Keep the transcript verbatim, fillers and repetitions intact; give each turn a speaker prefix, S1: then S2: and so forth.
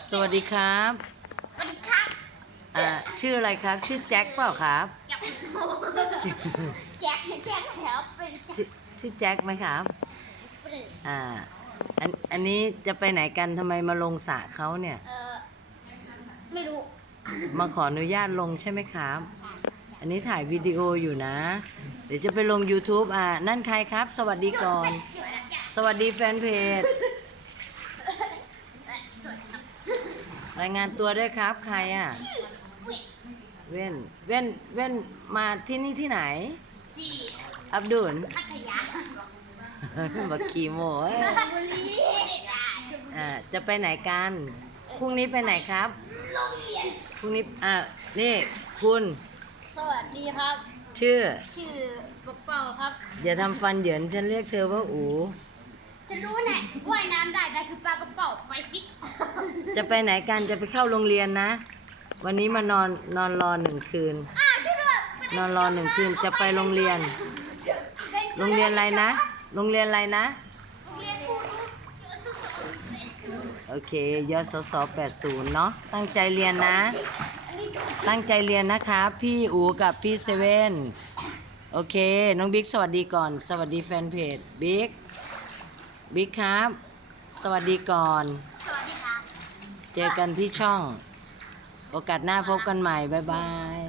S1: สวัสดีครับ
S2: สวัสดีครับ
S1: อ่าชื่ออะไรครับ ชื่อแจ็คเปล่าครับ
S2: แจ็คแจ็คแจ็คแถวเป็นแจ็ค
S1: ชื่อชื่อแจ็คไหมครับ
S2: เปลือก
S1: อ่าอันอันนี้จะไปไหนกันทำไมมาลงสระเขาเนี่ย
S2: เออไม่รู้
S1: มาขออนุญาตลงใช่ไหมครับ อันนี้ถ่ายวิดีโออยู่นะ เดี๋ยวจะไปลง YouTube อ่านั่นใครครับ สวัสดีก่อน สวัสดีแฟนเพจรายงานตัวด้วยครับใครอ่ะเว้นเว้นเว้นมาที่นี่ที่ไหน
S2: ที่
S1: อับดุล
S2: พัทยา
S1: บักขีโมเอ้ย
S2: ชลบุรีชลบุรี
S1: อ่าจะไปไหนกันพรุ่งนี้ไปไหนครับ
S2: โรงเรียน
S1: พรุ่งนี้อ่านี่คุณ
S2: สวัสดีครับ
S1: ชื่อ
S2: ชื่อปกเป่าครับ
S1: อย่าทำฟันเหยินฉันเรียกเธอว่าอู
S2: จะรู้ไหนว่ายน้ำได้แต่คือปลากระเป๋าไปสิ
S1: จะไปไหนกันจะไปเข้าโรงเรียนนะ วันนี้มานอนนอนรอหนึ่งคืน
S2: อ่าช่วยด้วย
S1: นอนรอหนึ่งคืนจะไปโรงเรียน โรงเรียนอะไรนะ โรงเรียนอะไรนะ
S2: โรงเรียนครูรู้เยอะสุด
S1: โอเคยศสแปดสิบเนาะตั้งใจเรียนนะ ตั้งใจเรียนนะครับพี่อูกับพี่เซเว่นโอเคน้องบิ๊กสวัสดีก่อน สวัสดีแฟนเพจบิ๊กบิ๊กครับ สวัสดีก่อน
S2: สวัสดีครับ
S1: เจอกันที่ช่อง โอกาสหน้าพบกันใหม่ บ๊ายบาย